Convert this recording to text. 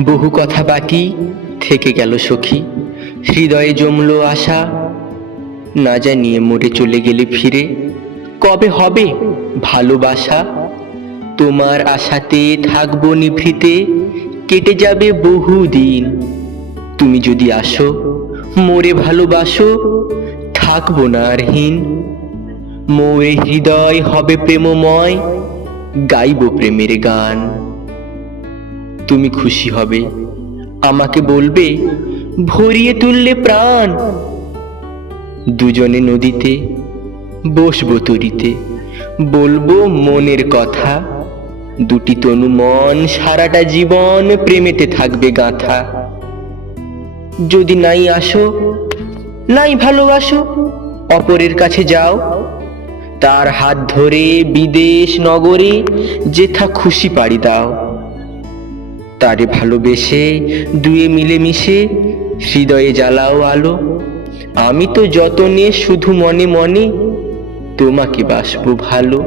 বহু কথা বাকি থেকে গেল সখী। হৃদয়ে জমলো আশা, না জানিয়ে মরে চলে গেলে ফিরে। কবে হবে ভালোবাসা? তোমার আশাতে থাকব নিভৃতে, কেটে যাবে বহু দিন তুমি যদি আসো, মোরে ভালোবাসো, থাকব না আর হীন। মোরে হৃদয় হবে প্রেমময়, গাইব প্রেমের গান। তুমি খুশি হবে। আমাকে বলবে, ভরিয়ে তুললে প্রাণ। দুজনে নদীতে, বসবো তরিতে। বলব মনের কথা। দুটি তনু মন সারাটা জীবন প্রেমেতে থাকবে গাঁথা। যদি নাই আসো, নাই ভালোবাসো, অপরের কাছে যাও। তার হাত ধরে বিদেশ নগরে যেথা খুশি পাড়ি দাও। তারে ভালোবেসে দুয়ে মিলে মিশে হৃদয়ে জ্বালাও আলো। আমি তো যতনে শুধু মনে মনে তোমাকে বাসবো ভালো।